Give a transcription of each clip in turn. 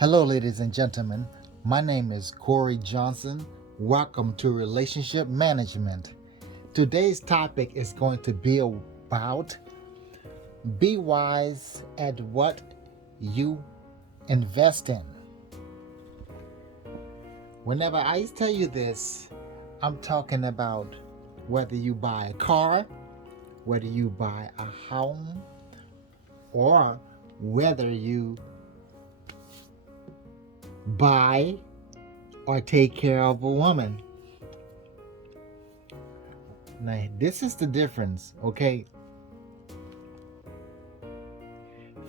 Hello, ladies and gentlemen. My name is Corey Johnson. Welcome to Relationship Management. Today's topic is going to be about be wise at what you invest in. Whenever I tell you this, I'm talking about whether you buy a car, whether you buy a home, or whether you buy or take care of a woman. Now, this is the difference, okay?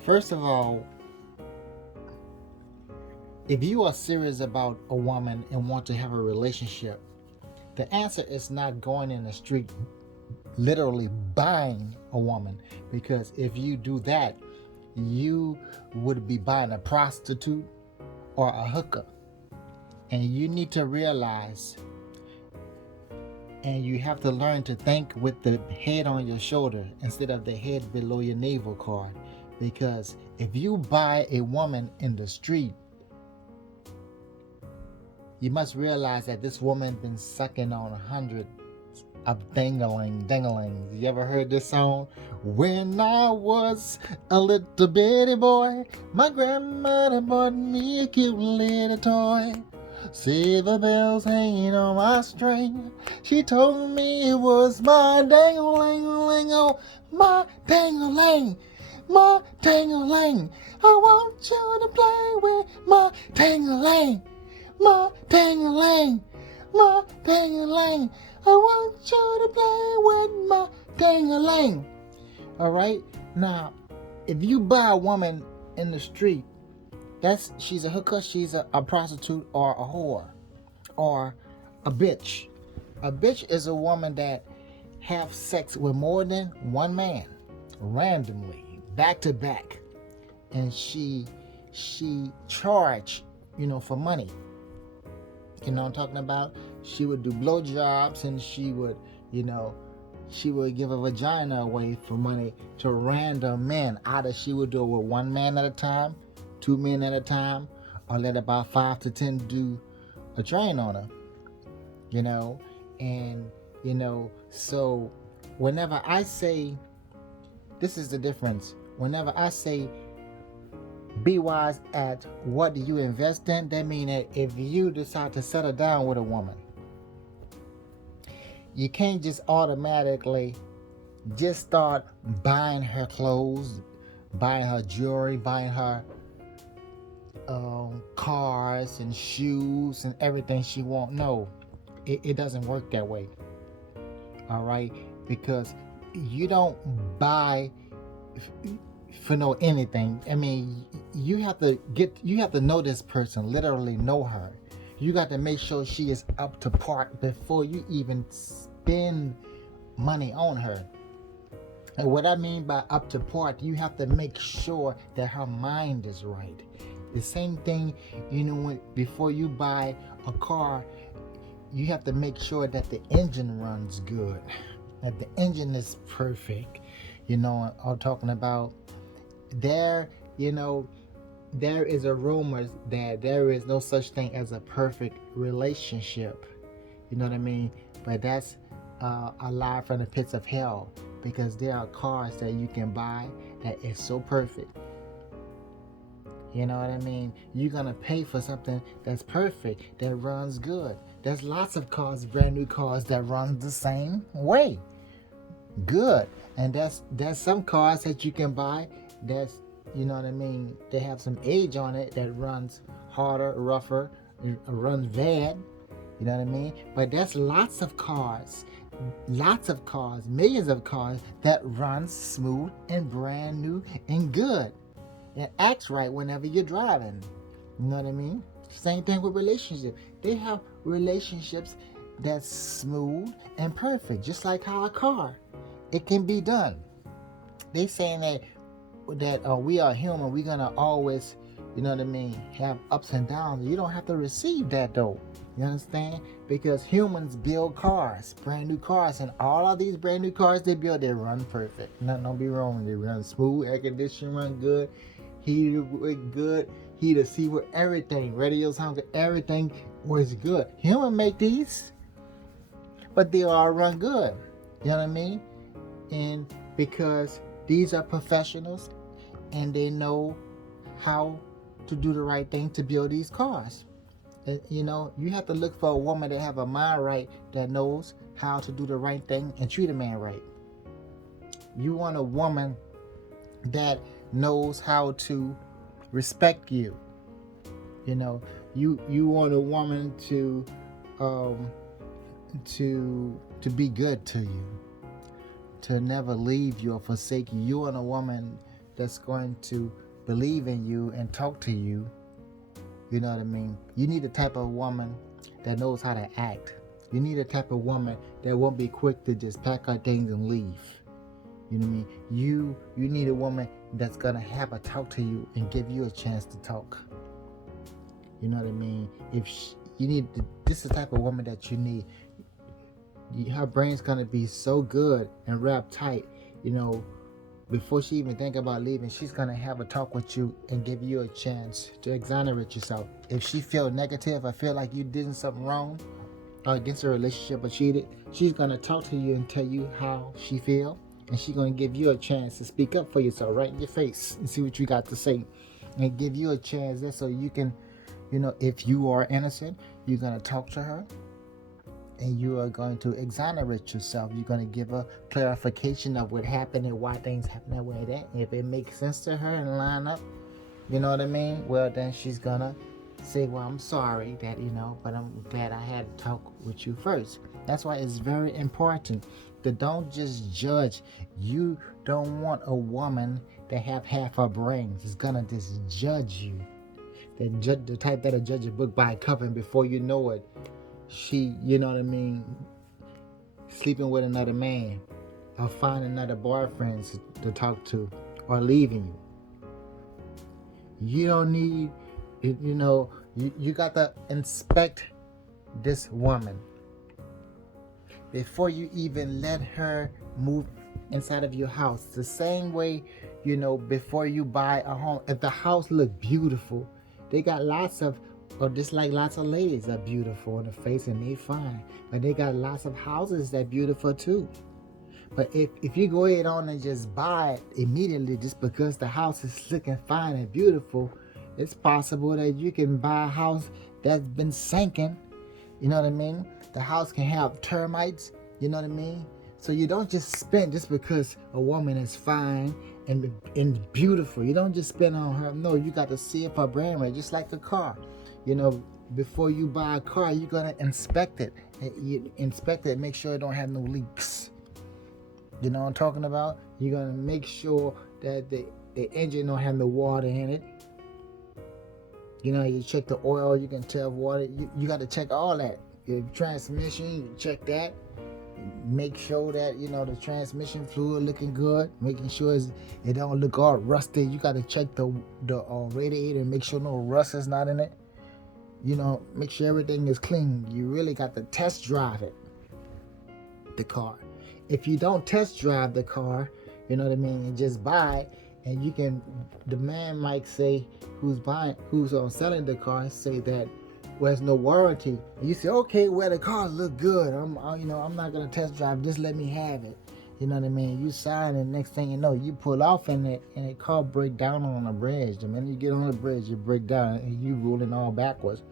First of all, if you are serious about a woman and want to have a relationship, the answer is not going in the street literally buying a woman, because if you do that, you would be buying a prostitute or a hooker. And you need to realize, and you have to learn to think with the head on your shoulder instead of the head below your navel card. Because if you buy a woman in the street, you must realize that this woman been sucking on 100 of dinglings. You ever heard this song? When I was a little bitty boy, my grandmother bought me a cute little toy. Silver bells hanging on my string. She told me it was my dangling, oh, my dangling, my dangling. I want you to play with my dangling, my dangling, my dangling. I want you to play with my dangling. All right. Now, if you buy a woman in the street, she's a hooker, she's a prostitute, or a whore, or a bitch. A bitch is a woman that have sex with more than one man, randomly, back to back, and she charge, for money. You know what I'm talking about? She would do blowjobs, and she would give a vagina away for money to random men. Either she would do it with one man at a time, two men at a time, or let about 5 to 10 do a train on her. So whenever I say, this is the difference. Whenever I say be wise at what you invest in, that means that if you decide to settle down with a woman, you can't just automatically just start buying her clothes, buying her jewelry, buying her cars and shoes and everything she wants. No, it doesn't work that way. All right, because you don't buy for no anything. I mean, you have to know this person, literally know her. You got to make sure she is up to par before you even spend money on her. And what I mean by up to par, you have to make sure that her mind is right. The same thing, before you buy a car, you have to make sure that the engine runs good, that the engine is perfect. I'm talking about there is a rumor that there is no such thing as a perfect relationship. You know what I mean? But that's a lie from the pits of hell, because there are cars that you can buy that is so perfect. You know what I mean? You're going to pay for something that's perfect, that runs good. There's lots of cars, brand new cars, that run the same way. Good. And there's some cars that you can buy that's, they have some age on it, that runs harder, rougher, runs bad. You know what I mean? But there's lots of cars, millions of cars that run smooth and brand new and good. It acts right whenever you're driving. You know what I mean? Same thing with relationships. They have relationships that's smooth and perfect, just like how a car. It can be done. They saying that we are human. We're gonna always, have ups and downs. You don't have to receive that though. You understand? Because humans build cars, brand new cars, and all of these brand new cars they build, they run perfect. Nothing don't be wrong. They run smooth, air conditioning run good. heater was good, heater seat with everything, radio sound, everything was good. Human make these, but they all run good. You know what I mean? And because these are professionals and they know how to do the right thing to build these cars. And, you know, you have to look for a woman that have a mind right, that knows how to do the right thing and treat a man right. You want a woman that knows how to respect you. You know, you want a woman to be good to you, to never leave you or forsake you. You want a woman that's going to believe in you and talk to you. You know what I mean? You need a type of woman that knows how to act. You need a type of woman that won't be quick to just pack her things and leave. You know what I mean? You need a woman that's gonna have a talk to you and give you a chance to talk. You know what I mean? This is the type of woman that you need. Her brain's gonna be so good and wrapped tight, you know, before she even think about leaving, she's gonna have a talk with you and give you a chance to exonerate yourself. If she feel negative or feel like you did something wrong or against a relationship or cheated, she's gonna talk to you and tell you how she feel, and she's gonna give you a chance to speak up for yourself right in your face and see what you got to say, and give you a chance there so you can, you know, if you are innocent, you're gonna talk to her. And you are going to exonerate yourself. You're going to give a clarification of what happened and why things happen that way. That if it makes sense to her and line up, you know what I mean? Well, then she's going to say, well, I'm sorry that, you know, but I'm glad I had to talk with you first. That's why it's very important to don't just judge. You don't want a woman that have half her brains. It's going to just judge you. The type that'll judge a book by a cover, and before you know it, she, you know what I mean, sleeping with another man or finding another boyfriend to talk to or leaving you. You don't need, you know, you got to inspect this woman before you even let her move inside of your house. The same way, you know, before you buy a home, if the house look beautiful, they got lots of, or just like lots of ladies are beautiful in the face and they fine, but they got lots of houses that beautiful too. But if you go ahead on and just buy it immediately just because the house is looking fine and beautiful, it's possible that you can buy a house that's been sinking. You know what I mean? The house can have termites. You know what I mean? So you don't just spend just because a woman is fine and beautiful. You don't just spend on her. No, you got to see if her brain right, just like a car. You know, before you buy a car, you're going to inspect it. You inspect it, make sure it don't have no leaks. You know what I'm talking about? You're going to make sure that the engine don't have no water in it. You know, you check the oil, you can tell water. You got to check all that. Your transmission, you check that. Make sure that, you know, the transmission fluid looking good. Making sure it don't look all rusty. You got to check the radiator and make sure no rust is not in it. You know, make sure everything is clean. You really got to test drive it, the car. If you don't test drive the car, you know what I mean, and just buy it, and you can, the man might say, who's selling the car, say that, well, there's no warranty. And you say, okay, well, the car look good. I'm not gonna test drive. Just let me have it. You know what I mean? You sign, and next thing you know, you pull off in it, and the car break down on the bridge. The minute you get on the bridge, you break down, and you rolling all backwards.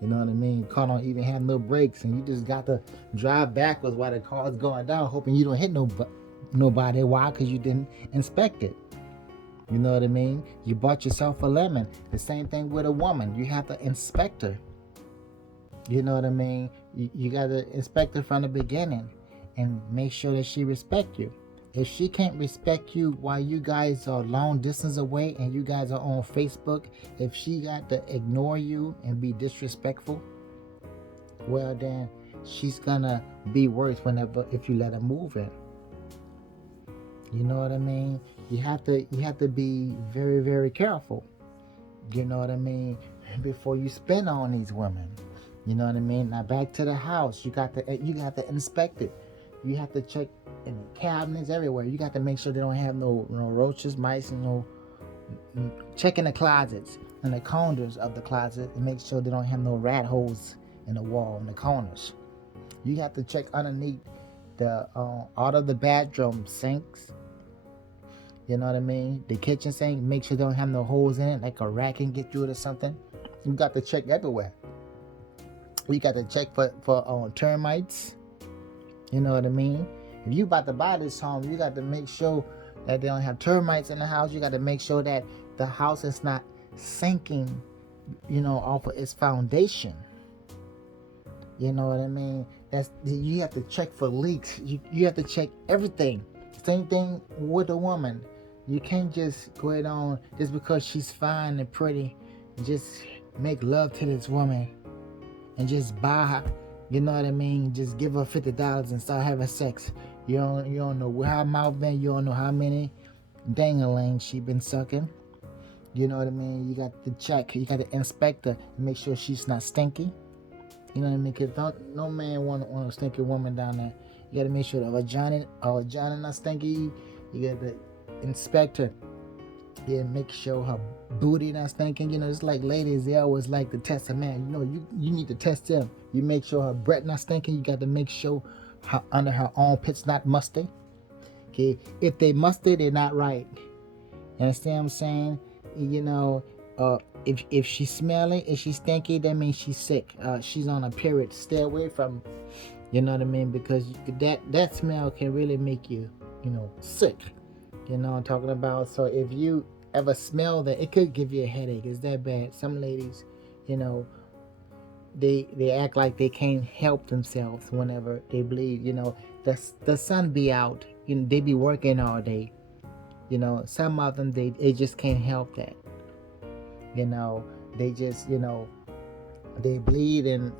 You know what I mean? Car don't even have no brakes, and you just got to drive backwards while the car's going down, hoping you don't hit nobody. Why? Because you didn't inspect it. You know what I mean? You bought yourself a lemon. The same thing with a woman. You have to inspect her. You know what I mean? You got to inspect her from the beginning and make sure that she respect you. If she can't respect you while you guys are long distance away and you guys are on Facebook, if she got to ignore you and be disrespectful, well then she's gonna be worse if you let her move in. You know what I mean? You have to be very, very careful. You know what I mean? Before you spend on these women. You know what I mean? Now back to the house. You got to inspect it. You have to check in the cabinets everywhere. You got to make sure they don't have no roaches, mice, and Check in the closets and the corners of the closet and make sure they don't have no rat holes in the wall in the corners. You have to check underneath the all of the bathroom sinks. You know what I mean? The kitchen sink, make sure they don't have no holes in it, like a rat can get through it or something. You got to check everywhere. You got to check for termites. You know what I mean? If you about to buy this home, you got to make sure that they don't have termites in the house. You got to make sure that the house is not sinking, off of its foundation. You know what I mean? You have to check for leaks. You have to check everything. Same thing with a woman. You can't just go ahead on just because she's fine and pretty, just make love to this woman and just buy her. You know what I mean? Just give her $50 and start having sex. You don't know how her mouth been. You don't know how many danglings she been sucking. You know what I mean? You got to check. You got to inspect her and make sure she's not stinky. You know what I mean? Because no man want a stinky woman down there. You got to make sure the vagina not stinky. You got to inspect her. Yeah, make sure her booty not stinking. It's like ladies, they always like to test a man. You need to test them. You make sure her breath not stinking. You got to make sure under her armpits not musty. Okay, if they musty, they're not right. You understand what I'm saying? If she's smelly, if she's stinky, that means she's sick. She's on a period. Stay away from, you know what I mean? Because that smell can really make you, sick. You know what I'm talking about? So if you ever smell that, it could give you a headache. It's that bad. Some ladies, they act like they can't help themselves whenever they bleed. The sun be out. They be working all day. Some of them, they just can't help that. They just, they bleed and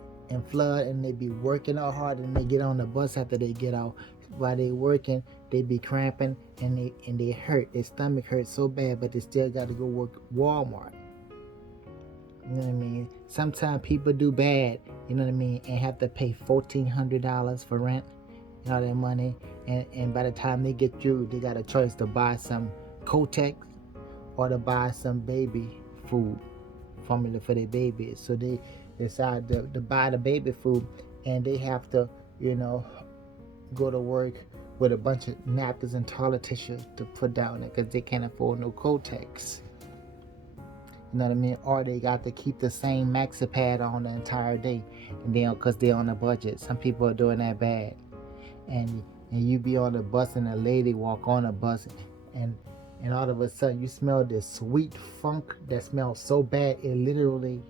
flood, and they be working all hard, and they get on the bus after they get out. While they working, they be cramping and they hurt. Their stomach hurts so bad, but they still got to go work Walmart. You know what I mean? Sometimes people do bad, you know what I mean, and have to pay $1,400 for rent and all that money. And by the time they get through, they got a choice to buy some Kotex or to buy some baby food formula for their babies. So they decide to buy the baby food, and they have to, go to work with a bunch of napkins and toilet tissue to put down it because they can't afford no Kotex. You know what I mean? Or they got to keep the same maxi pad on the entire day, and because they're on a budget. Some people are doing that bad, and you be on the bus and a lady walk on the bus, and all of a sudden you smell this sweet funk that smells so bad it literally,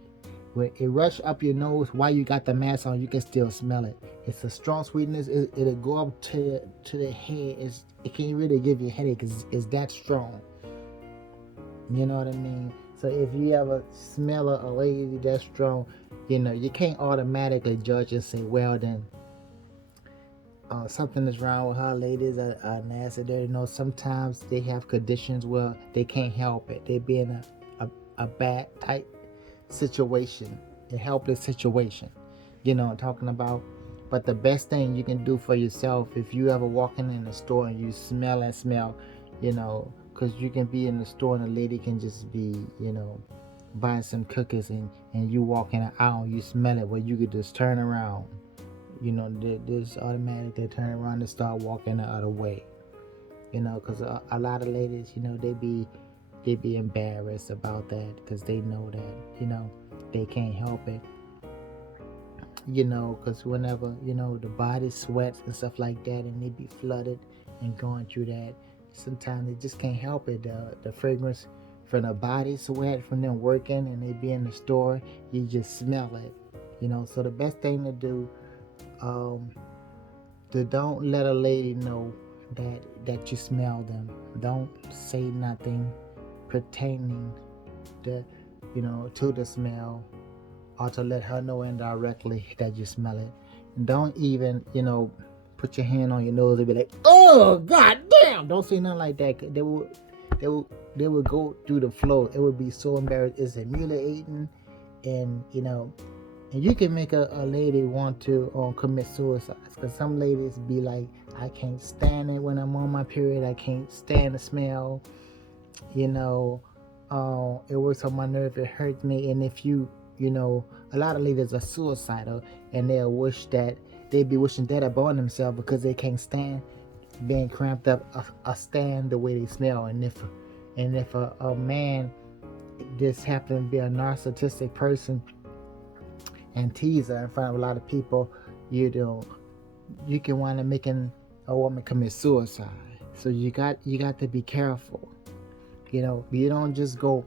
when it rush up your nose while you got the mask on, you can still smell it. It's a strong sweetness. It'll go up to the head. It can really give you a headache because it's that strong. You know what I mean? So if you ever smell a lady that strong, you can't automatically judge and say, well then, something is wrong with her. Ladies are nasty. Sometimes they have conditions where they can't help it. They be in a bad, tight situation, a helpless situation. I'm talking about. But the best thing you can do for yourself, if you ever walking in the store and you smell that smell, because you can be in the store and a lady can just be, buying some cookies and you walk in the aisle and you smell it, where you could just turn around. They just automatically turn around and start walking the other way. Because a lot of ladies, they be embarrassed about that because they know that, they can't help it. Because whenever, the body sweats and stuff like that, and they be flooded and going through that, sometimes they just can't help it. The fragrance from the body sweat from them working and they be in the store, you just smell it. So the best thing to do, to don't let a lady know that you smell them. Don't say nothing pertaining to the smell, or to let her know indirectly that you smell it. Don't even, put your hand on your nose and be like, oh, god damn! Don't say nothing like that. They will go through the flow. It would be so embarrassing. It's humiliating, and you can make a lady want to commit suicide. Because some ladies be like, I can't stand it when I'm on my period. I can't stand the smell. it works on my nerve, it hurts me. And if you know, a lot of ladies are suicidal, and they'd be wishing death upon themselves because they can't stand being cramped up or stand the way they smell. And if a man just happen to be a narcissistic person and tease her in front of a lot of people, you can wind up making a woman commit suicide. So you got to be careful. You don't just go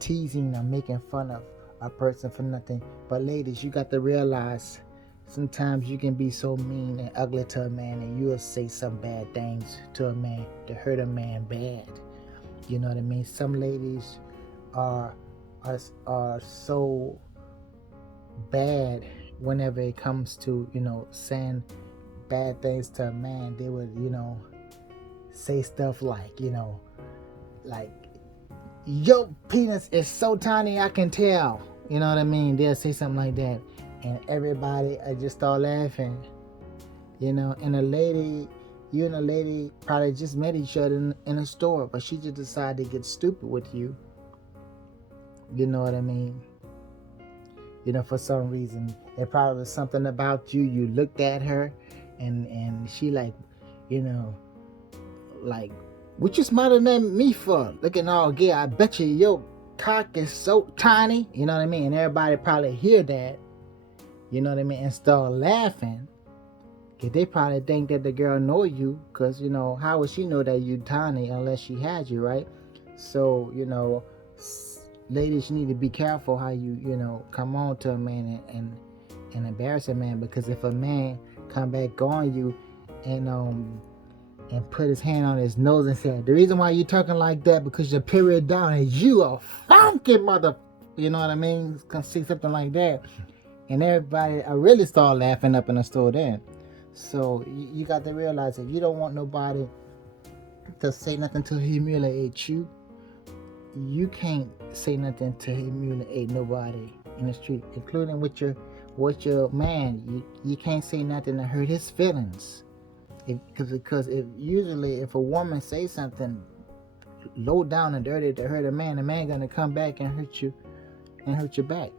teasing or making fun of a person for nothing. But ladies, you got to realize sometimes you can be so mean and ugly to a man, and you'll say some bad things to a man to hurt a man bad. You know what I mean? Some ladies are so bad whenever it comes to, saying bad things to a man. They would, say stuff like, like, your penis is so tiny I can tell. You know what I mean? They'll say something like that, and everybody just start laughing. And you and a lady probably just met each other in a store, but she just decided to get stupid with you. You know what I mean? For some reason. It probably was something about you. You looked at her and she like, like, what you smiling at me for? Looking all gay. I bet you your cock is so tiny. You know what I mean? And everybody probably hear that. You know what I mean? And start laughing. Cause they probably think that the girl know you. Cause, how would she know that you tiny unless she had you, right? So, ladies, you need to be careful how you, come on to a man and embarrass a man. Because if a man come back on you and put his hand on his nose and said, the reason why you talking like that because your period down and you a funky mother, you know what I mean? Gonna see something like that, and everybody really start laughing up in the store then. So you got to realize, if you don't want nobody to say nothing to humiliate you, you can't say nothing to humiliate nobody in the street, including with your man. You can't say nothing to hurt his feelings. Because if a woman says something low down and dirty to hurt a man, the man gonna come back and hurt you back.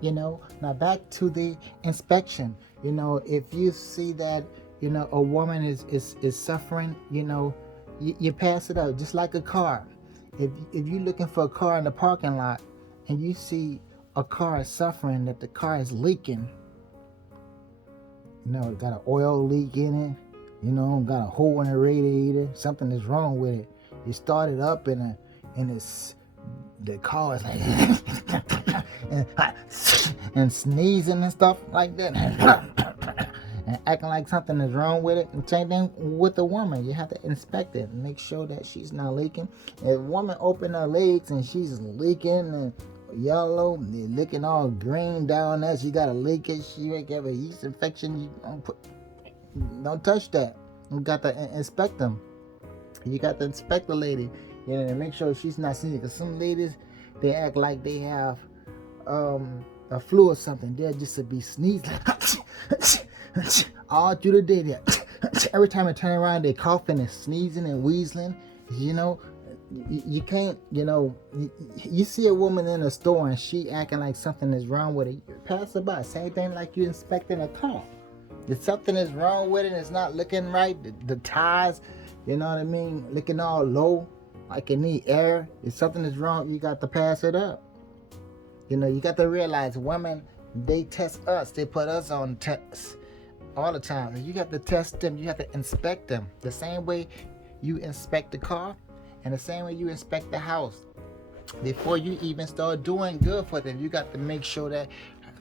Now back to the inspection. If you see that a woman is suffering, you pass it out just like a car. If you're looking for a car in the parking lot and you see a car is suffering, that the car is leaking, it got an oil leak in it, got a hole in the radiator, something is wrong with it. You start it up and the car is like and sneezing and stuff like that and acting like something is wrong with it. And same thing with the woman. You have to inspect it and make sure that she's not leaking. If a woman open her legs and she's leaking and yellow, looking all green down there, she got a leakage, she might have a yeast infection, you don't touch that. You got to inspect them. You got to inspect the lady, and make sure she's not sneezing. Because some ladies, they act like they have a flu or something. They'll just be sneezing all through the day. Every time they turn around, they coughing and sneezing and wheezing. You can't, you see a woman in a store and she acting like something is wrong with it, you pass her by. Same thing like you inspecting a car. If something is wrong with it, it's not looking right, the tires, you know what I mean, looking all low, like it need air. If something is wrong, you got to pass it up. You got to realize women, they test us, they put us on tests all the time. You have to test them, you have to inspect them. The same way you inspect the car, and the same way you inspect the house. Before you even start doing good for them, you got to make sure that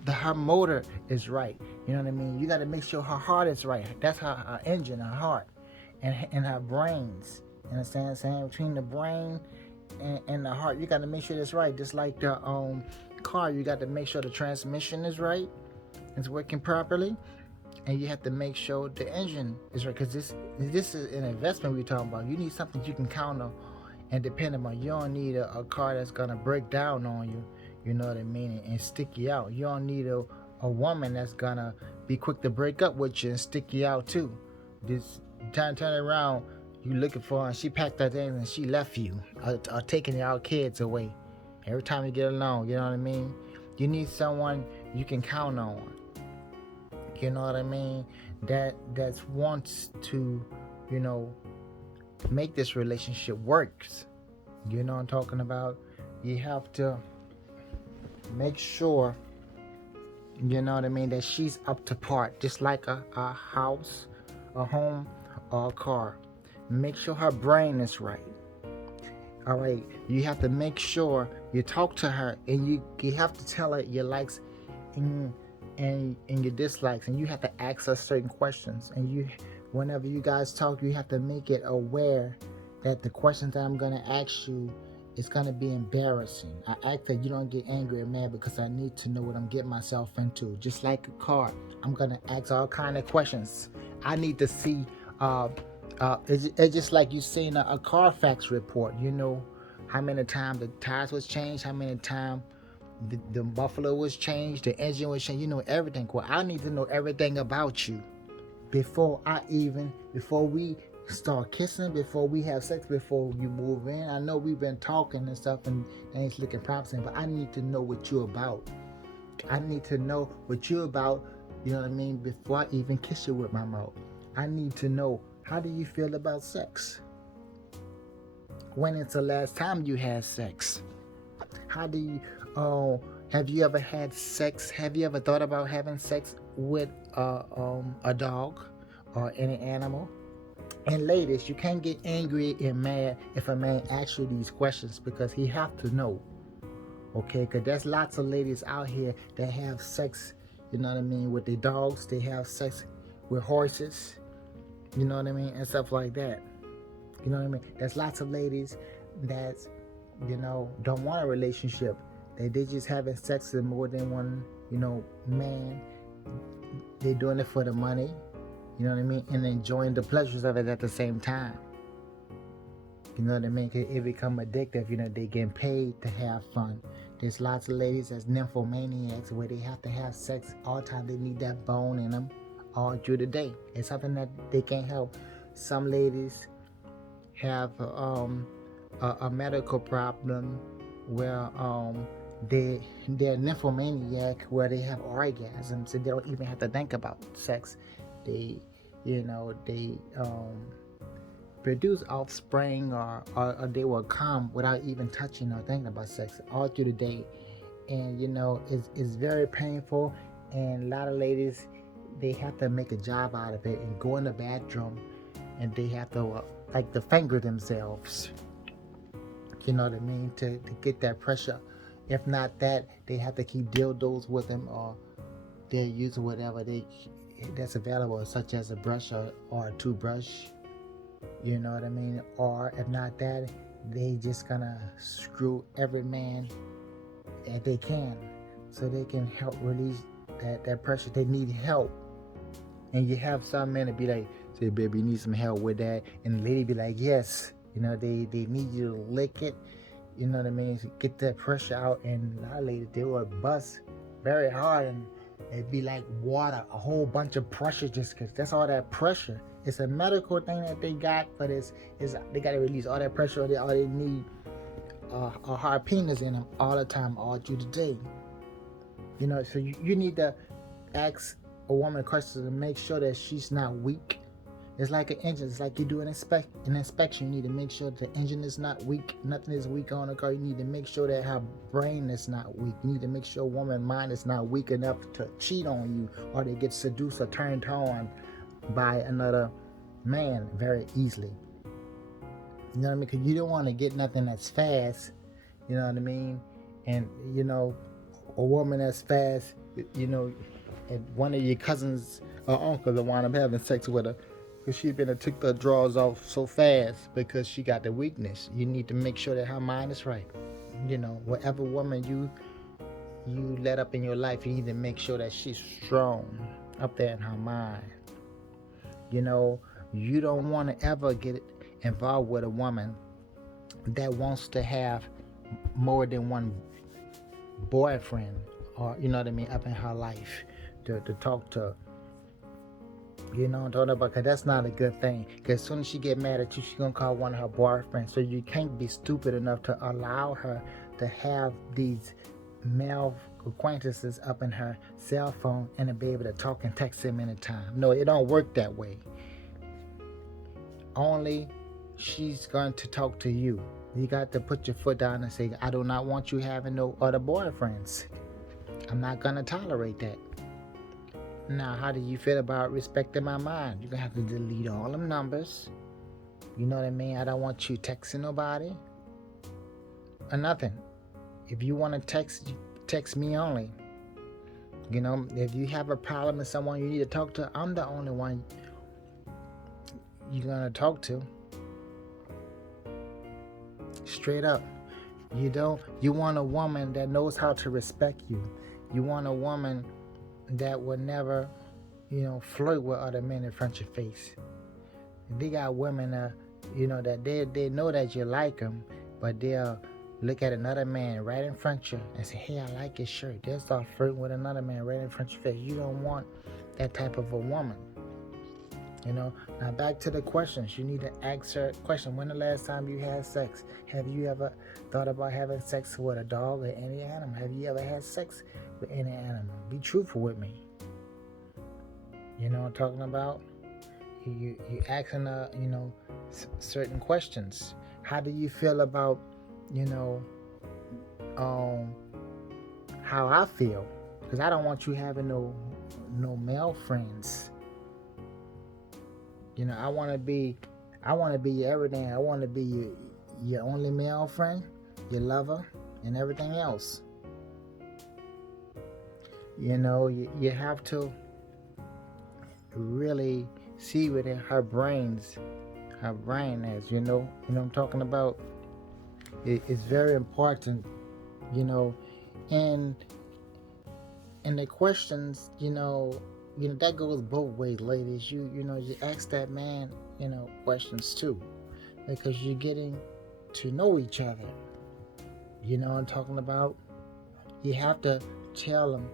her motor is right. You know what I mean? You got to make sure her heart is right. That's her engine, her heart, and her brains. You understand what I'm saying? Between the brain and the heart, you got to make sure that's right. Just like the car, you got to make sure the transmission is right, it's working properly. And you have to make sure the engine is right, because this is an investment we're talking about. You need something you can count on and depend on. You don't need a car that's gonna break down on you, you know what I mean, and stick you out. You don't need a woman that's gonna be quick to break up with you and stick you out too. This turn around, you looking for her and she packed her things and she left you, or taking your kids away. Every time you get along, you know what I mean? You need someone you can count on. You know what I mean? That wants to, make this relationship works. You know what I'm talking about? You have to make sure, you know what I mean, that she's up to par, just like a house, a home, or a car. Make sure her brain is right. All right, you have to make sure you talk to her, and you have to tell her your likes and your dislikes, and you have to ask her certain questions. And whenever you guys talk, you have to make it aware that the questions that I'm gonna ask you is gonna be embarrassing. I ask that you don't get angry or mad because I need to know what I'm getting myself into. Just like a car, I'm gonna ask all kind of questions. I need to see. It's just like you seen a Carfax report. You know how many times the tires was changed, how many times the muffler was changed, the engine was changed. You know everything. Well, I need to know everything about you before we start kissing, before we have sex, before you move in. I know we've been talking and stuff and things looking promising, but I need to know what you're about. I need to know what you're about, you know what I mean, before I even kiss you with my mouth. I need to know, how do you feel about sex? When it's the last time you had sex? How do you, have you ever had sex? Have you ever thought about having sex with a dog or any animal? And ladies, you can't get angry and mad if a man asks you these questions, because he have to know. Okay, because there's lots of ladies out here that have sex, you know what I mean, with their dogs. They have sex with horses, you know what I mean, and stuff like that. You know what I mean? There's lots of ladies that, don't want a relationship. They just having sex with more than one, man. They're doing it for the money, you know what I mean, and enjoying the pleasures of it at the same time. You know what I mean? It become addictive. They getting paid to have fun. There's lots of ladies that's nymphomaniacs, where they have to have sex all the time. They need that bone in them all through the day. It's something that they can't help. Some ladies have a medical problem where they're nymphomaniac, where they have orgasms and they don't even have to think about sex. They produce offspring, or they will come without even touching or thinking about sex all through the day. And it's very painful, and a lot of ladies, they have to make a job out of it and go in the bathroom, and they have to to finger themselves, you know what I mean, to get that pressure. If not that, they have to keep dildos with them, or they use whatever that's available, such as a brush or a toothbrush, you know what I mean. Or if not that, they just gonna screw every man that they can, so they can help release that pressure. They need help. And you have some men that be like, say, baby, you need some help with that, and the lady be like, yes. They need you to lick it, you know what I mean, to get that pressure out. And a lot of ladies, they will bust very hard, and it'd be like water, a whole bunch of pressure, just because that's all that pressure. It's a medical thing that they got, but they got to release all that pressure. All they need a hard penis in them all the time, all through the day. So you need to ask a woman questions to make sure that she's not weak. It's like an engine. It's like you do an inspection. You need to make sure the engine is not weak. Nothing is weak on the car. You need to make sure that her brain is not weak. You need to make sure a woman's mind is not weak enough to cheat on you, or to get seduced or turned on by another man very easily. You know what I mean? Because you don't want to get nothing that's fast. You know what I mean? And a woman that's fast, and one of your cousins or uncles will wind up having sex with her, because she's been took the drawers off so fast because she got the weakness. You need to make sure that her mind is right. Whatever woman you let up in your life, you need to make sure that she's strong up there in her mind. You don't want to ever get involved with a woman that wants to have more than one boyfriend, or up in her life to talk to. You know what I'm talking about? Because that's not a good thing. Because as soon as she get mad at you, she's going to call one of her boyfriends. So you can't be stupid enough to allow her to have these male acquaintances up in her cell phone and to be able to talk and text him anytime. No, it don't work that way. Only she's going to talk to you. You got to put your foot down and say, I do not want you having no other boyfriends. I'm not going to tolerate that. Now, how do you feel about respecting my mind? You're going to have to delete all them numbers. You know what I mean? I don't want you texting nobody or nothing. If you want to text me only. You know, if you have a problem with someone you need to talk to, I'm the only one you're going to talk to. Straight up. You want a woman that knows how to respect you. You want a woman that will never, flirt with other men in front of your face. They got women, that they know that you like them, but they'll look at another man right in front of you and say, hey, I like his shirt. They'll start flirting with another man right in front of your face. You don't want that type of a woman. Now back to the questions. You need to ask her question. When the last time you had sex? Have you ever thought about having sex with a dog or any animal? Have you ever had sex with any animal? Be truthful with me. You know what I'm talking about? You asking certain questions. How do you feel about how I feel? Because I don't want you having no male friends. I want to be your everything. I want to be your only male friend, your lover, and everything else. You have to really see what her brain is. You know what I'm talking about? It's very important, and the questions, that goes both ways, ladies. You ask that man, questions too, because you're getting to know each other. You know what I'm talking about? You have to tell him,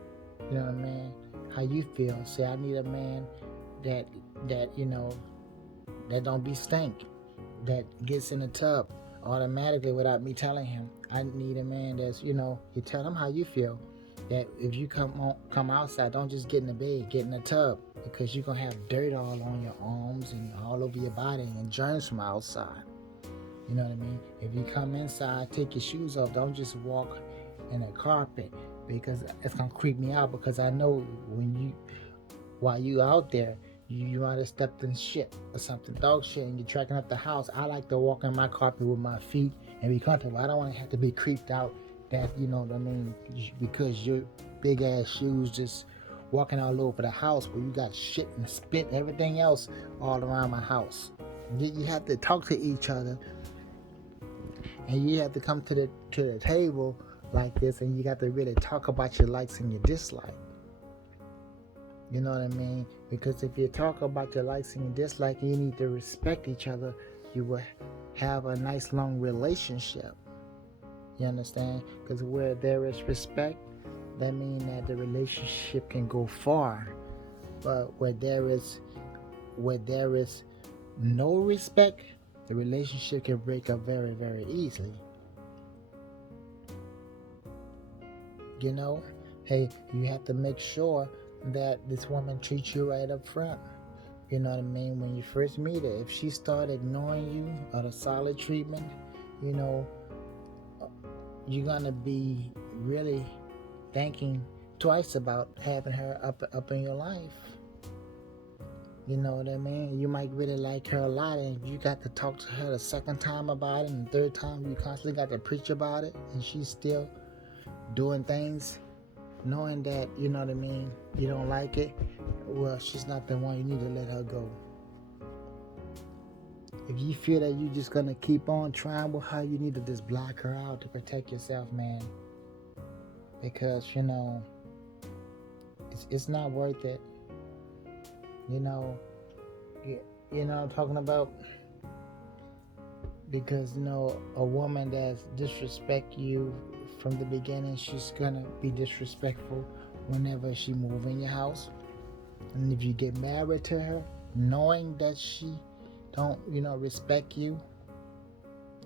man, how you feel. Say, I need a man that don't be stink, that gets in the tub automatically without me telling him. I need a man that's, you tell him how you feel. That if you come outside, don't just get in the bed, get in the tub, because you're going to have dirt all on your arms and all over your body and germs from outside. You know what I mean? If you come inside, take your shoes off. Don't just walk in a carpet, because it's going to creep me out, because I know while you out there, you might have stepped in shit or something, dog shit, and you're tracking up the house. I like to walk on my carpet with my feet and be comfortable. I don't want to have to be creeped out. That, because your big ass shoes just walking all over the house, where you got shit and spit and everything else all around my house. You have to talk to each other, and you have to come to the table like this, and you got to really talk about your likes and your dislikes. You know what I mean? Because if you talk about your likes and your dislikes, you need to respect each other. You will have a nice long relationship. You understand? Because where there is respect, that means that the relationship can go far. But where there is no respect, the relationship can break up very, very easily. Hey, you have to make sure that this woman treats you right up front. You know what I mean? When you first meet her, if she started ignoring you or the solid treatment, you're gonna be really thinking twice about having her up in your life. You know what I mean? You might really like her a lot, and you got to talk to her the second time about it, and the third time you constantly got to preach about it, and she's still doing things knowing that, you know what I mean, you don't like it. Well, she's not the one. You need to let her go. If you feel that you're just gonna keep on trying with her, you need to just block her out to protect yourself, man. Because it's not worth it. You know what I'm talking about? Because a woman that disrespect you from the beginning, she's gonna be disrespectful whenever she move in your house. And if you get married to her, knowing that she don't, respect you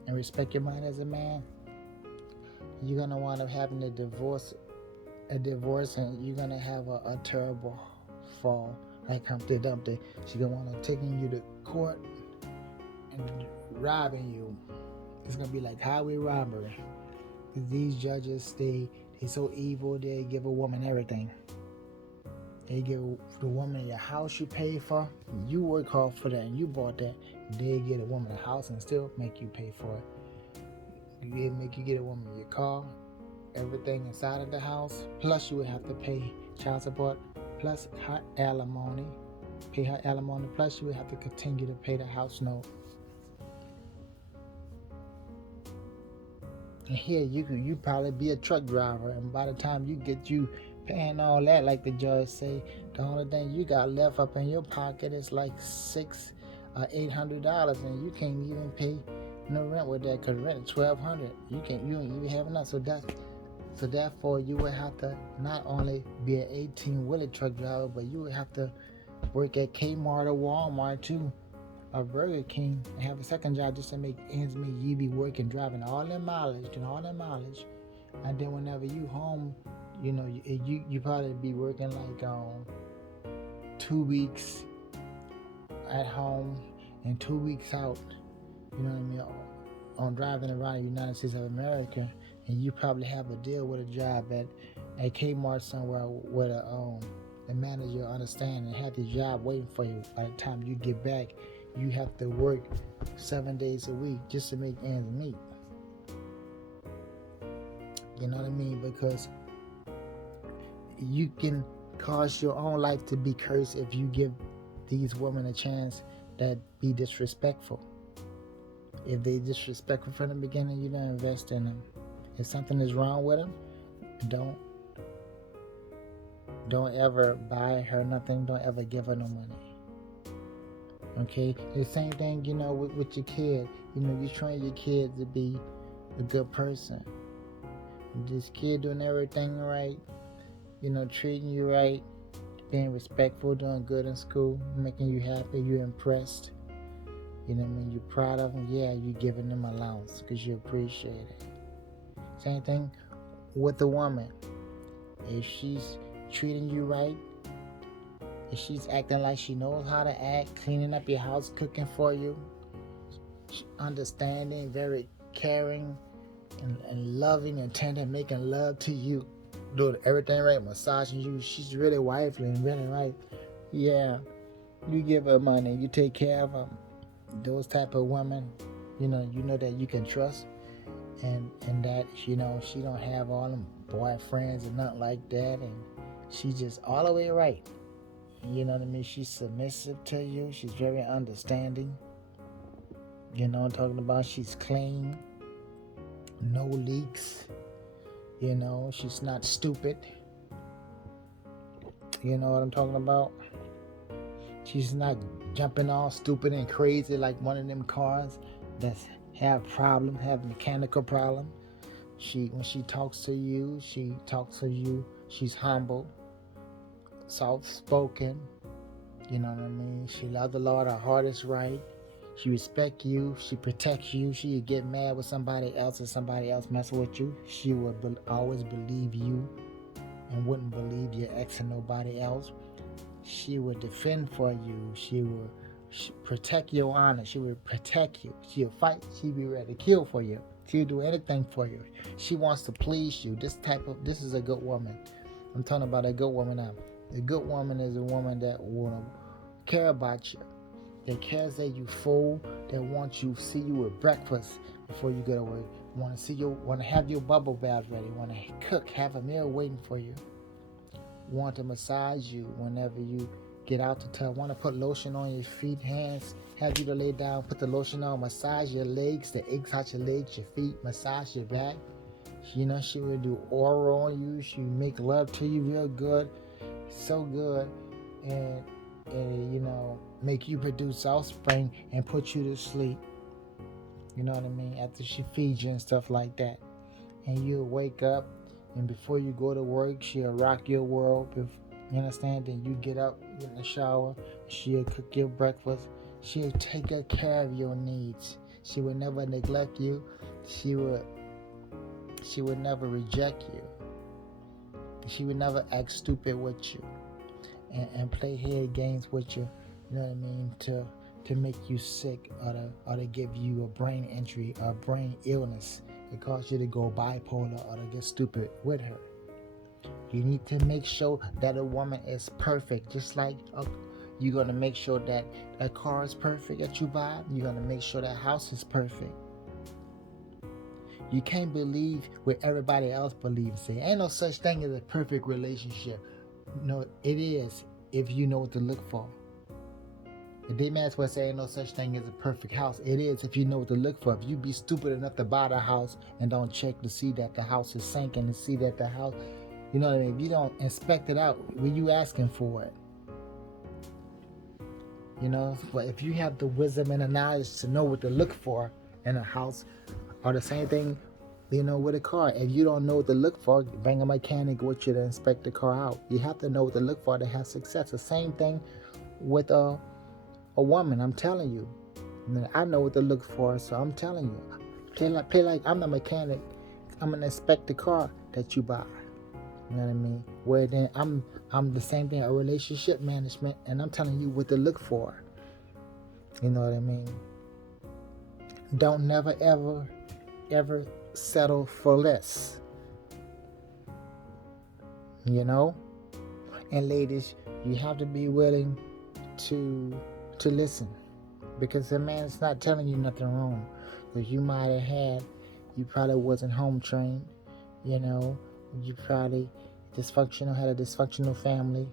and respect your mind as a man, you're gonna wind up having a divorce, and you're gonna have a terrible fall, like Humpty Dumpty. She's gonna wind up taking you to court and robbing you. It's gonna be like highway robbery. These judges, they so evil. They give a woman everything. They give the woman your house you pay for. You work hard for that and you bought that. They get a woman a house and still make you pay for it. They make you get a woman your car, everything inside of the house. Plus you would have to pay child support, plus her alimony. Pay her alimony, plus you would have to continue to pay the house note. And here you probably be a truck driver, and by the time you get you paying all that, like the judge say, the only thing you got left up in your pocket is like $600 or $800, and you can't even pay no rent with that, because rent is $1,200. You ain't even have enough. So therefore you would have to not only be an 18-wheeler truck driver, but you would have to work at Kmart or Walmart too, or Burger King, and have a second job just to make ends meet. You be working, driving all that mileage, and then whenever you home, you probably be working like 2 weeks at home and 2 weeks out, on driving around the United States of America, and you probably have a deal with a job at Kmart somewhere where the manager understand and have the job waiting for you. By the time you get back, you have to work 7 days a week just to make ends meet. You know what I mean? Because you can cause your own life to be cursed if you give these women a chance that be disrespectful. If they disrespectful from the beginning, you don't invest in them. If something is wrong with them, don't ever buy her nothing. Don't ever give her no money. Okay, the same thing, with your kid. You train your kid to be a good person. This kid doing everything right, treating you right, being respectful, doing good in school, making you happy, you impressed. You're proud of them. Yeah, you're giving them allowance because you appreciate it. Same thing with the woman. If she's treating you right, if she's acting like she knows how to act, cleaning up your house, cooking for you, understanding, very caring, and loving and tender, making love to you, doing everything right, massaging you, she's really wifely and really right. Yeah, you give her money, you take care of her. Those type of women, you know that you can trust, and that she don't have all them boyfriends and nothing like that, and she's just all the way right. You know what I mean? She's submissive to you. She's very understanding. You know what I'm talking about? She's clean. No leaks. She's not stupid. You know what I'm talking about? She's not jumping all stupid and crazy like one of them cars that's have mechanical problem. When she talks to you, she's humble, soft-spoken. You know what I mean? She loves the Lord. Her heart is right. She respects you. She protects you. She get mad with somebody else or somebody else messing with you. She would always believe you and wouldn't believe your ex and nobody else. She would defend for you. She will protect your honor. She will protect you. She'll fight. She'll be ready to kill for you. She'll do anything for you. She wants to please you. This is a good woman. I'm talking about a good woman now. A good woman is a woman that will care about you. That cares that you full. That wants you see you with breakfast before you go to work. Want to have your bubble bath ready. Want to cook, have a meal waiting for you. Want to massage you whenever you get out the tub. Want to put lotion on your feet, hands. Have you to lay down, put the lotion on, massage your legs, the eggs out your legs, your feet, massage your back. She will do oral on you. She make love to you real good, so good, and make you produce offspring and put you to sleep. You know what I mean? After she feeds you and stuff like that, and you'll wake up, and before you go to work, she'll rock your world. You understand? Then you get up, get in the shower, she'll cook your breakfast, she'll take good care of your needs. She will never neglect you. She would never reject you. She would never act stupid with you and play head games with you. You know what I mean? To make you sick or to give you a brain injury or a brain illness. It cause you to go bipolar or to get stupid with her. You need to make sure that a woman is perfect. Just like you're going to make sure that a car is perfect that you buy. You're going to make sure that house is perfect. You can't believe what everybody else believes. Say, ain't no such thing as a perfect relationship. No, it is if you know what to look for. If they might as well say ain't no such thing as a perfect house. It is if you know what to look for. If you be stupid enough to buy the house and don't check to see that the house is sinking and see that the house, you know what I mean? If you don't inspect it out, what you asking for it? You know, but if you have the wisdom and the knowledge to know what to look for in a house, or the same thing, you know, with a car. If you don't know what to look for, bring a mechanic with you to inspect the car out. You have to know what to look for to have success. The same thing with a woman. I'm telling you. I know what to look for, so I'm telling you. Play like I'm the mechanic. I'm gonna inspect the car that you buy. You know what I mean? Where then I'm the same thing, a relationship management, and I'm telling you what to look for. You know what I mean? Don't never ever settle for less. You know? And ladies, you have to be willing to listen, because the man is not telling you nothing wrong. Because you probably wasn't home trained, you know, you probably had a dysfunctional family,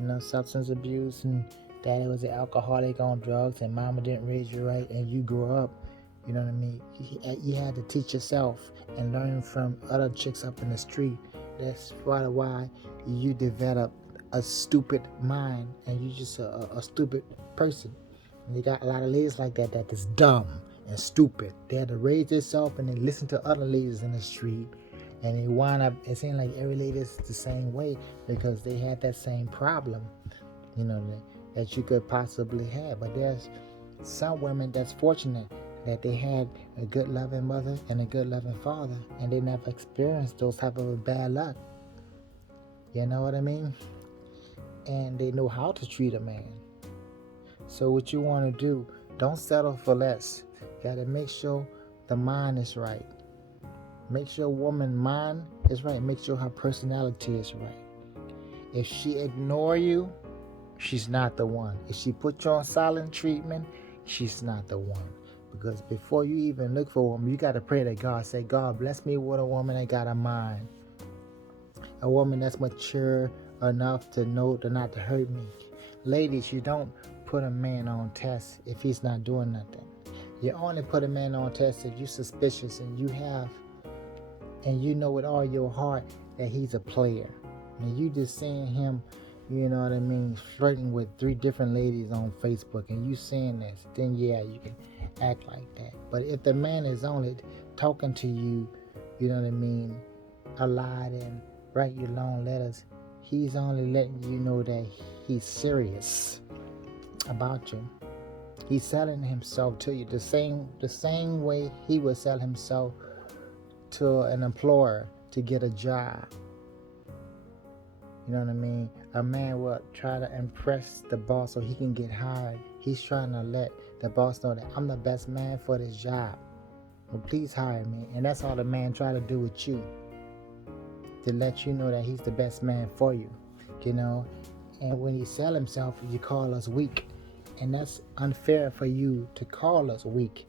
you know, substance abuse, and daddy was an alcoholic on drugs, and mama didn't raise you right, and you grew up, you know what I mean, you had to teach yourself and learn from other chicks up in the street. That's probably why you develop a stupid mind, and you just a stupid person. And you got a lot of ladies like that is dumb and stupid. They had to raise themselves and they listen to other ladies in the street, and they wind up, it seems like every lady is the same way because they had that same problem, you know, that you could possibly have. But there's some women that's fortunate that they had a good loving mother and a good loving father, and they never experienced those type of bad luck. You know what I mean? And they know how to treat a man. So what you want to do, don't settle for less. You got to make sure the mind is right. Make sure a woman's mind is right. Make sure her personality is right. If she ignore you, she's not the one. If she put you on silent treatment, she's not the one. Because before you even look for a woman, you got to pray to God. Say, God, bless me with a woman that got a mind. A woman that's mature enough to know not to hurt me. Ladies, you don't put a man on test if he's not doing nothing. You only put a man on test if you're suspicious and you know with all your heart that he's a player. And you just seeing him, you know what I mean, flirting with 3 different ladies on Facebook, and you seeing this, then yeah, you can act like that. But if the man is only talking to you, you know what I mean, a lot, and write you long letters, he's only letting you know that he's serious about you. He's selling himself to you the same way he would sell himself to an employer to get a job. You know what I mean? A man will try to impress the boss so he can get hired. He's trying to let the boss know that I'm the best man for this job. Well, please hire me. And that's all the man try to do with you, to let you know that he's the best man for you, you know. And when he sell himself, you call us weak. And that's unfair for you to call us weak.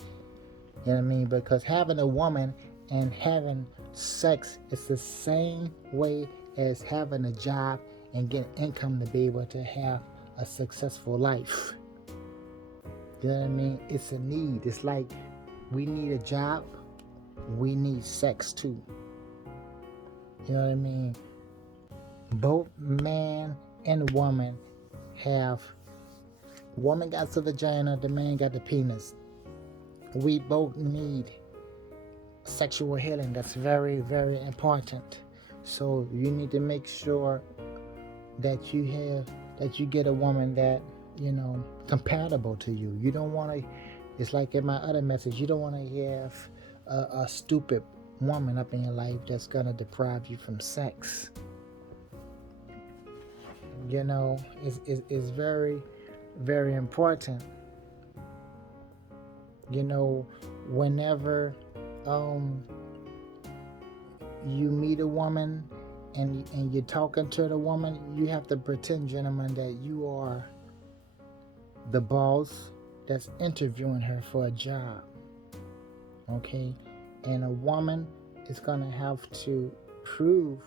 You know what I mean? Because having a woman and having sex is the same way as having a job and getting income to be able to have a successful life. You know what I mean? It's a need. It's like we need a job, we need sex too. You know what I mean? Both man and woman have, woman got the vagina, the man got the penis. We both need sexual healing. That's very, very important. So you need to make sure that you get a woman that, compatible to you. You don't want to, it's like in my other message, you don't want to have a stupid woman up in your life that's going to deprive you from sex. It's very, very important. Whenever you meet a woman and you're talking to the woman, you have to pretend, gentlemen, that you are the boss that's interviewing her for a job. Okay? And a woman is going to have to prove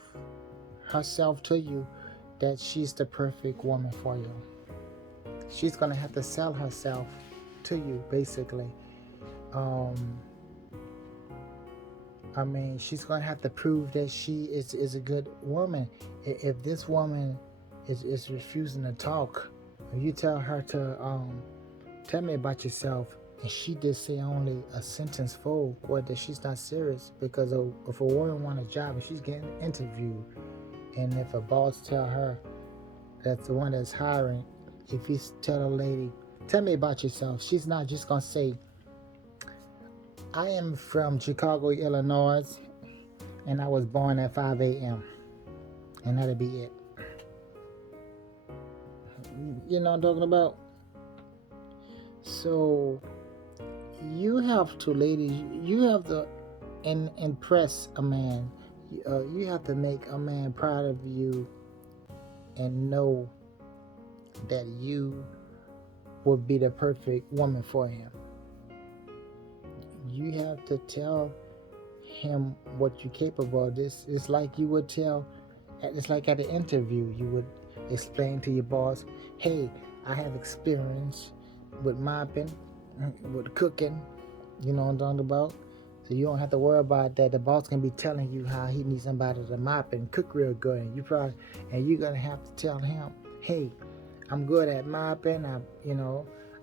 herself to you that she's the perfect woman for you. She's going to have to sell herself to you, basically. She's going to have to prove that she is a good woman. If this woman is refusing to talk, if you tell her to tell me about yourself, and she just say only a sentence full, or that she's not serious, because if a woman wants a job and she's getting interviewed, and if a boss tell her, that's the one that's hiring, if you tell a lady, tell me about yourself, she's not just going to say, I am from Chicago, Illinois, and I was born at 5 a.m. And that'll be it. You know what I'm talking about? So, you have to, ladies, you have to impress a man. You have to make a man proud of you and know that you would be the perfect woman for him. You have to tell him what you're capable of. This is like you would tell, it's like at an interview, you would explain to your boss, hey, I have experience with mopping, with cooking, you know what I'm talking about? So you don't have to worry about that. The boss can be telling you how he needs somebody to mop and cook real good, and you're gonna have to tell him, hey, I'm good at mopping.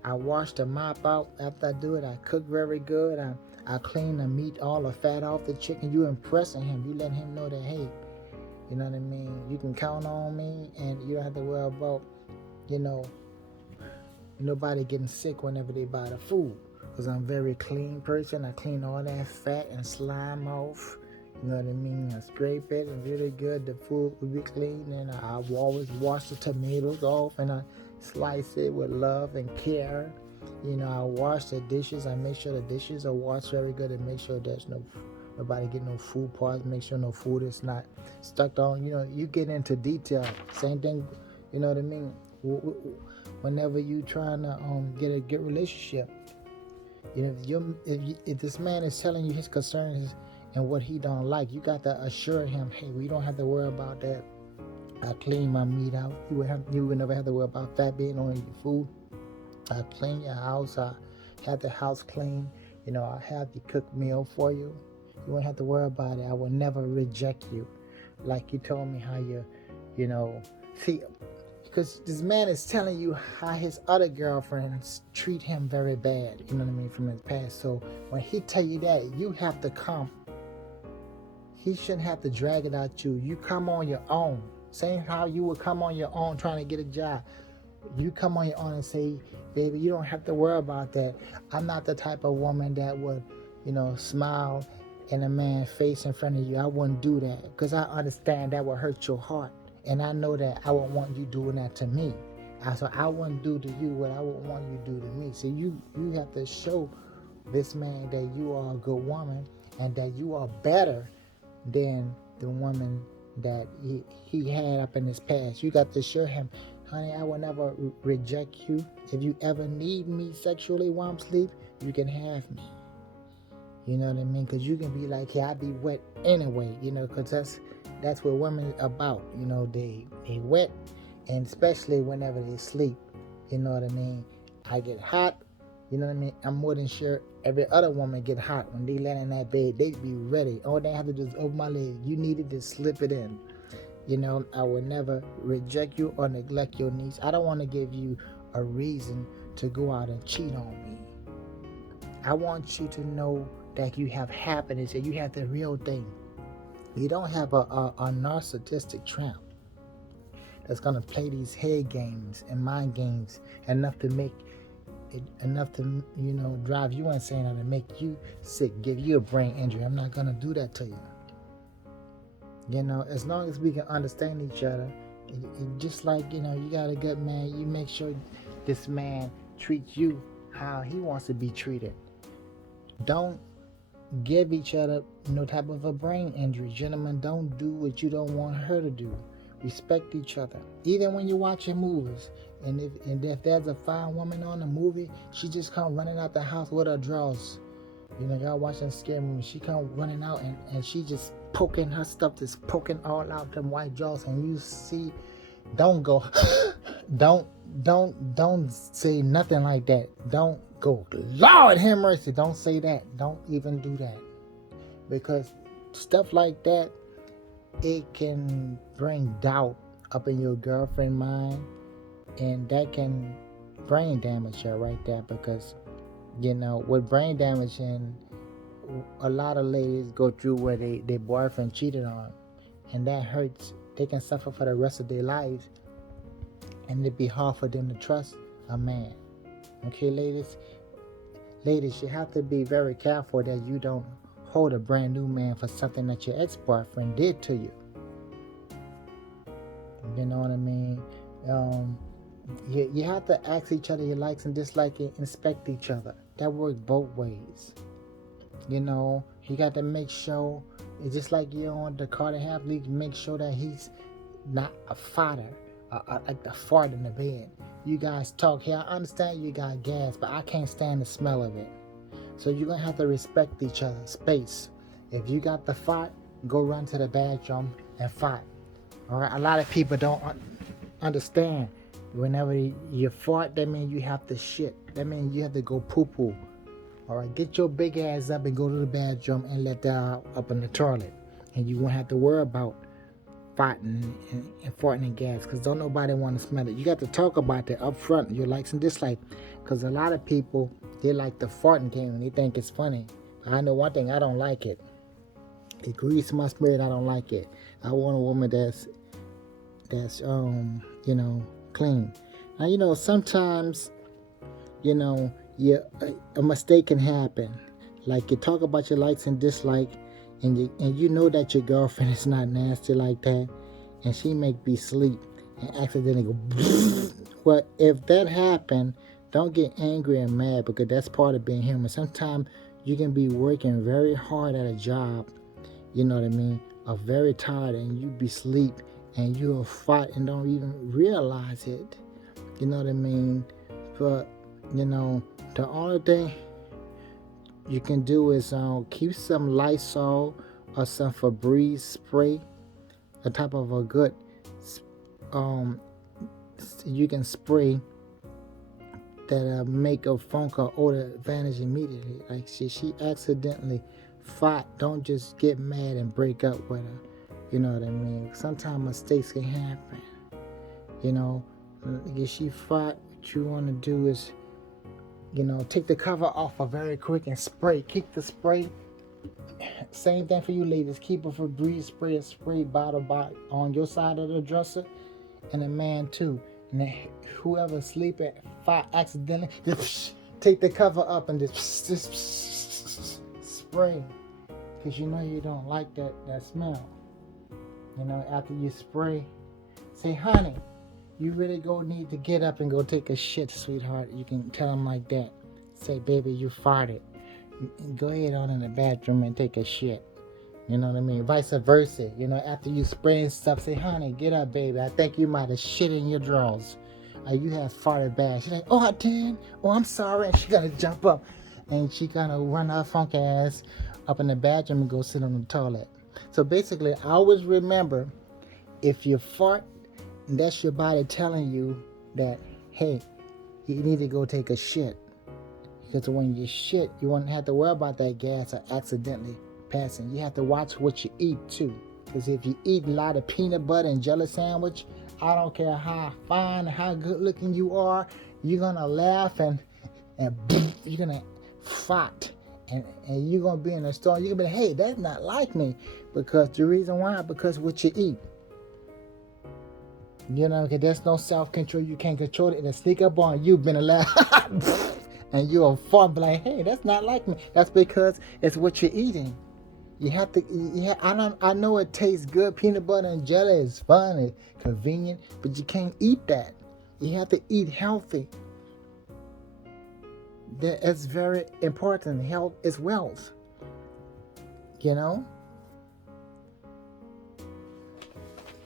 I wash the mop out after I do it. I cook very good. I clean the meat, all the fat off the chicken. You impressing him. You letting him know that, hey, you know what I mean? You can count on me, and you don't have to worry about, nobody getting sick whenever they buy the food. Because I'm a very clean person. I clean all that fat and slime off. You know what I mean? I scrape it and really good. The food will be clean. And I always wash the tomatoes off and I slice it with love and care. I wash the dishes. I make sure the dishes are washed very good and make sure there's nobody get no food parts. Make sure no food is not stuck on. You get into detail. Same thing, you know what I mean? Whenever you trying to get a good relationship, if this man is telling you his concerns and what he don't like, you got to assure him, hey, we don't have to worry about that. I clean my meat out. You would never have to worry about fat being on your food. I clean your house. I have the house clean. I have the cooked meal for you. You won't have to worry about it. I will never reject you. Like you told me how see, because this man is telling you how his other girlfriends treat him very bad, you know what I mean, from his past. So when he tell you that, you have to come. He shouldn't have to drag it out you. You come on your own. Same how you would come on your own trying to get a job. You come on your own and say, baby, you don't have to worry about that. I'm not the type of woman that would, smile in a man's face in front of you. I wouldn't do that because I understand that would hurt your heart. And I know that I wouldn't want you doing that to me. So I wouldn't do to you what I would want you to do to me. So you have to show this man that you are a good woman and that you are better than the woman that he had up in his past. You got to show him, honey, I will never reject you. If you ever need me sexually while I'm asleep, you can have me. You know what I mean? Because you can be like, hey, I be wet anyway, because that's what women are about. They wet, and especially whenever they sleep. You know what I mean? I get hot. You know what I mean? I'm more than sure every other woman get hot when they land in that bed. They be ready. All they have to do is open my leg. You needed to slip it in. I will never reject you or neglect your needs. I don't want to give you a reason to go out and cheat on me. I want you to know that you have happiness and you have the real thing. You don't have a narcissistic tramp that's gonna play these head games and mind games enough to drive you insane or to make you sick, give you a brain injury. I'm not gonna do that to you. As long as we can understand each other, just like you got a good man, you make sure this man treats you how he wants to be treated. Don't give each other no type of a brain injury. Gentlemen, don't do what you don't want her to do. Respect each other. Even when you're watching movies, and if there's a fine woman on the movie, she just come running out the house with her drawers. Y'all watching scary movies. She come running out and she just poking her stuff, just poking all out them white drawers, and you see, don't go, don't say nothing like that. Don't go, Lord have mercy. Don't say that. Don't even do that, because stuff like that, it can bring doubt up in your girlfriend's mind, and that can brain damage her right there. Because with brain damage, and a lot of ladies go through where their boyfriend cheated on, and that hurts. They can suffer for the rest of their lives, and it'd be hard for them to trust a man. Okay, ladies, you have to be very careful that you don't hold a brand new man for something that your ex-boyfriend did to you. You know what I mean? You have to ask each other your likes and dislikes, and inspect each other. That works both ways. You got to make sure, it's just like you're on the Carter half league, make sure that he's not a fighter, like the fart in the bed. You guys talk here. I understand you got gas, but I can't stand the smell of it. So you're going to have to respect each other's space. If you got the fart, go run to the bathroom and fart. All right. A lot of people don't understand. Whenever you fart, that means you have to shit. That means you have to go poo-poo. All right. Get your big ass up and go to the bathroom and let that out up in the toilet. And you won't have to worry about farting and farting and gas, because don't nobody want to smell it. You got to talk about that up front, your likes and dislikes, because a lot of people, they like the farting game and they think it's funny. I know one thing, I don't like it. It grieves my spirit. I don't like it. I want a woman that's clean. Now, sometimes, a mistake can happen. Like, you talk about your likes and dislikes, and you know that your girlfriend is not nasty like that, and she may be asleep and accidentally go. Well, if that happened, don't get angry and mad, because that's part of being human. Sometimes you can be working very hard at a job, you know what I mean, or very tired, and you be asleep and you'll fight and don't even realize it, you know what I mean. But the only thing you can do is keep some Lysol or some Febreze spray, a type of a good you can spray that make a funk or odor vanish immediately. Like she accidentally fought, don't just get mad and break up with her. You know what I mean? Sometimes mistakes can happen. If she fought, what you want to do is take the cover off very quick and spray. Keep the spray. Same thing for you ladies. Keep a Febreze spray, a spray bottle on your side of the dresser, and a man too. And then whoever sleeping, fight accidentally, just take the cover up and just spray, because you don't like that smell. After you spray, say, honey, you really need to get up and go take a shit, sweetheart. You can tell them like that. Say, baby, you farted. Go ahead on in the bathroom and take a shit. You know what I mean? Vice versa. After you spray and stuff, say, honey, get up, baby. I think you might have shit in your drawers. You have farted bad. She's like, oh, I did. Oh, I'm sorry. And she got to jump up. And she got to run her funk ass up in the bathroom and go sit on the toilet. So basically, always remember, if you fart, that's your body telling you that, hey, you need to go take a shit. Because when you shit, you won't have to worry about that gas or accidentally passing. You have to watch what you eat too. Because if you eat a lot of peanut butter and jelly sandwich, I don't care how fine, how good looking you are, you're going to laugh and you're going to fight. And you're going to be in a store. You're going to be like, hey, that's not like me. Because the reason why, because what you eat. You know, because there's no self-control. You can't control it. It'll sneak up on you, been allowed. And you'll fall, be like, hey, that's not like me. That's because it's what you're eating. You have to. I know it tastes good. Peanut butter and jelly is fun and convenient, but you can't eat that. You have to eat healthy. It's very important. Health is wealth. You know.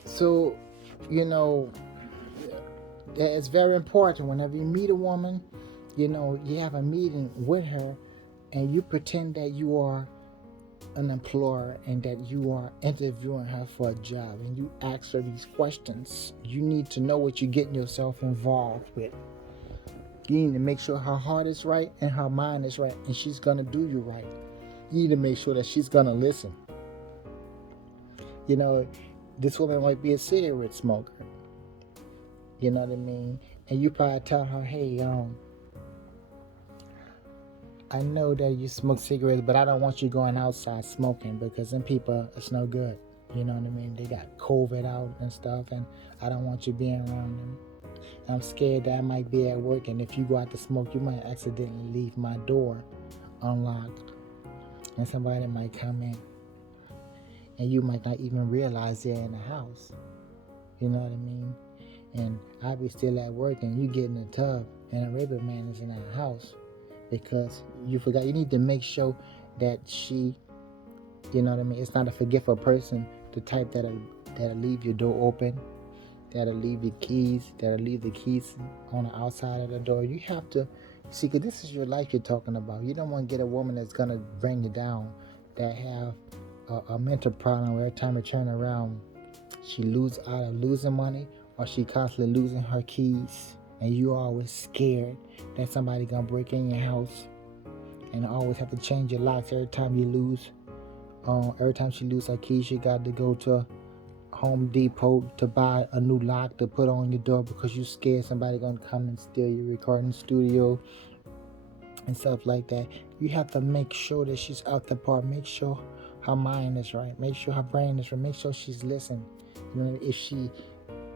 So, you know, it's very important. Whenever you meet a woman, you know, you have a meeting with her, and you pretend that you are an employer and that you are interviewing her for a job, and you ask her these questions. You need to know what you're getting yourself involved with. You need to make sure her heart is right and her mind is right, and she's gonna do you right. You need to make sure that she's gonna listen. You know, this woman might be a cigarette smoker. You know what I mean? And you probably tell her, hey, I know that you smoke cigarettes, but I don't want you going outside smoking, because them people, it's no good. You know what I mean? They got COVID out and stuff, and I don't want you being around them. I'm scared that I might be at work, and if you go out to smoke, you might accidentally leave my door unlocked, and somebody might come in, and you might not even realize they're in the house. You know what I mean? And I'll be still at work, and you get in the tub, and a rabbit man is in our house, because you forgot. You need to make sure that she, you know what I mean, it's not a forgetful person, the type that'll leave your door open, that'll leave the keys on the outside of the door. You have to see, because this is your life you're talking about. You don't want to get a woman that's gonna bring you down, that have a mental problem where every time you turn around, she losing money, or she constantly losing her keys, and you always scared that somebody gonna break in your house, and always have to change your locks every time you lose. Every time she loses her keys, she got to go to Home Depot to buy a new lock to put on your door, because you scared somebody gonna come and steal your recording studio and stuff like that. You have to make sure that she's out the part. Make sure her mind is right. Make sure her brain is right. Make sure she's listening. You know, if she,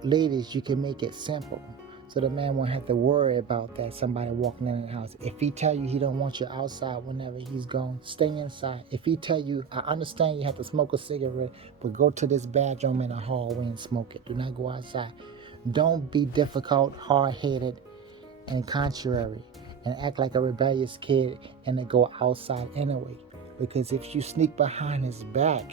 ladies, you can make it simple, so the man won't have to worry about that somebody walking in the house. If he tell you he don't want you outside whenever he's gone, stay inside. If he tell you, I understand you have to smoke a cigarette, but go to this bathroom in the hallway and smoke it. Do not go outside. Don't be difficult, hard-headed, and contrary, and act like a rebellious kid and then go outside anyway. Because if you sneak behind his back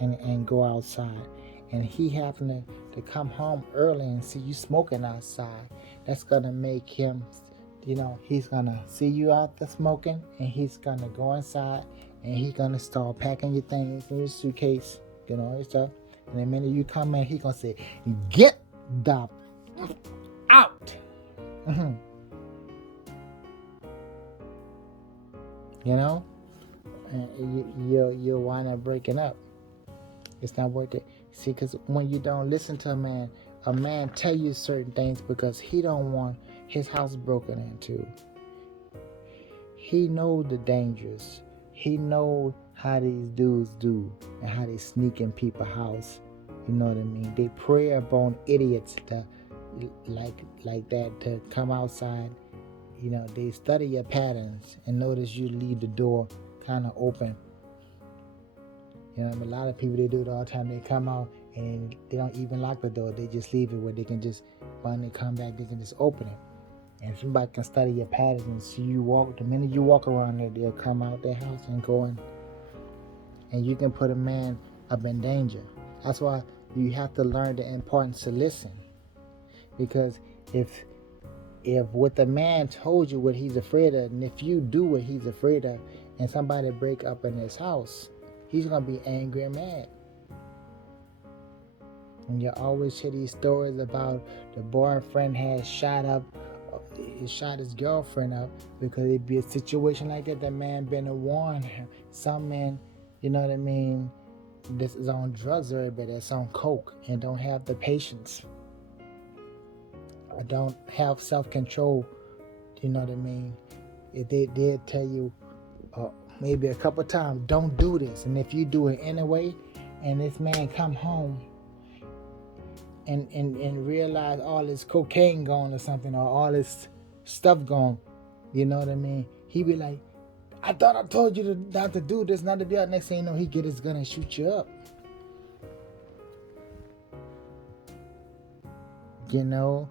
and go outside, and he happen to come home early and see you smoking outside, that's gonna make him, you know, he's gonna see you out there smoking, and he's gonna go inside, and he's gonna start packing your things in your suitcase, you know, and stuff. And the minute you come in, he's gonna say, get the out. You know, and you'll wind up breaking up. It's not worth it. See, because when you don't listen to a man tell you certain things because he don't want his house broken into. He know the dangers. He know how these dudes do and how they sneak in people's house. You know what I mean? They prey upon idiots to like that to come outside. You know, they study your patterns and notice you leave the door kind of open. You know, a lot of people, they do it all the time. They come out and they don't even lock the door. They just leave it where they can just, when they come back, they can just open it. And somebody can study your patterns and see you walk. The minute you walk around there, they'll come out their house and go in. And you can put a man up in danger. That's why you have to learn the importance to listen. Because if what the man told you what he's afraid of, and if you do what he's afraid of, and somebody break up in his house, he's going to be angry and mad. And you always hear these stories about the boyfriend has shot his girlfriend up, because it'd be a situation like that. That man been to warn him. Some men, you know what I mean, this is on drugs or everybody that's on coke and don't have the patience. Or don't have self-control, you know what I mean. If they did tell you maybe a couple times, don't do this, and if you do it anyway, and this man come home and realize all this cocaine gone or something, or all this stuff gone. You know what I mean? He be like, I thought I told you not to do this, not to do that. Next thing you know, he get his gun and shoot you up. You know,